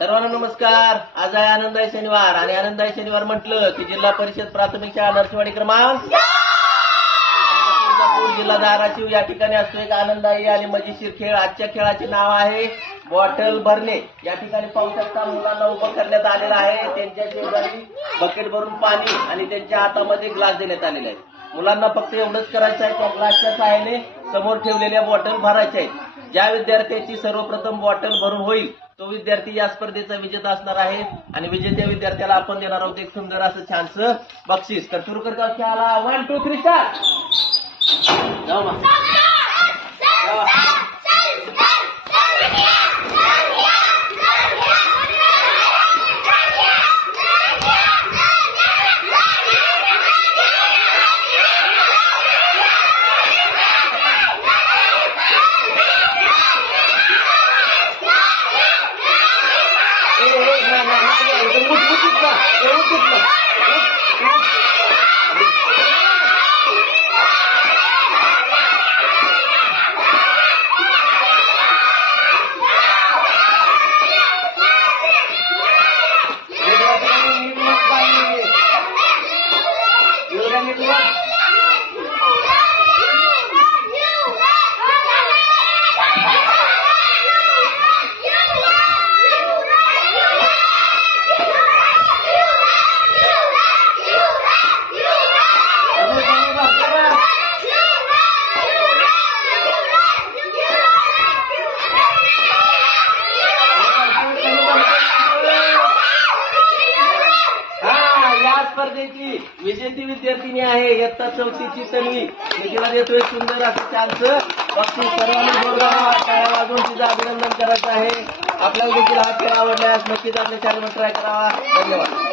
सर्वांना नमस्कार. आज आहे आनंदाई शनिवार आणि आनंदाई शनिवार म्हटलं की जिल्हा परिषद प्राथमिक शाळा नरसवाडी क्रमांक जिल्हा धाराशिव या ठिकाणी असतो एक आनंदाई आणि मजेशीर खेळ. आजच्या खेळाचे नाव आहे बॉटल भरणे. या ठिकाणी पाहू शकता मुलांना उभं करण्यात आलेलं आहे. त्यांच्या शेजारी बकेट भरून पाणी आणि त्यांच्या हातामध्ये ग्लास देण्यात आलेले आहे. मुलांना फक्त एवढंच करायचं आहे, त्या ग्लासच्या सहाय्याने समोर ठेवलेल्या बॉटल भरायच्या आहेत. ज्या विद्यार्थ्याची सर्वप्रथम बॉटल भरून होईल तो विद्यार्थी या स्पर्धेचा विजेता असणार आहे आणि विजेत्या विद्यार्थ्याला आपण देणार आहोत एक सुंदर असं छानसं बक्षीस. तर सुरू करतो खेळाला. 1 2 3 स्टार्ट. जाऊ मग. स्पर्धेची विजेती विद्यार्थिनी आहे इयत्ता 4ची तन्वी. तिला देतो एक सुंदर असं छानसं बक्षीस. सर्वांनी जोरदार टाळ्या वाजवून तिचं अभिनंदन करायचं आहे. आपल्याला देखील हा खेळ आवडल्यास नक्कीच आपल्या चॅनलवर ट्राय करावा. धन्यवाद.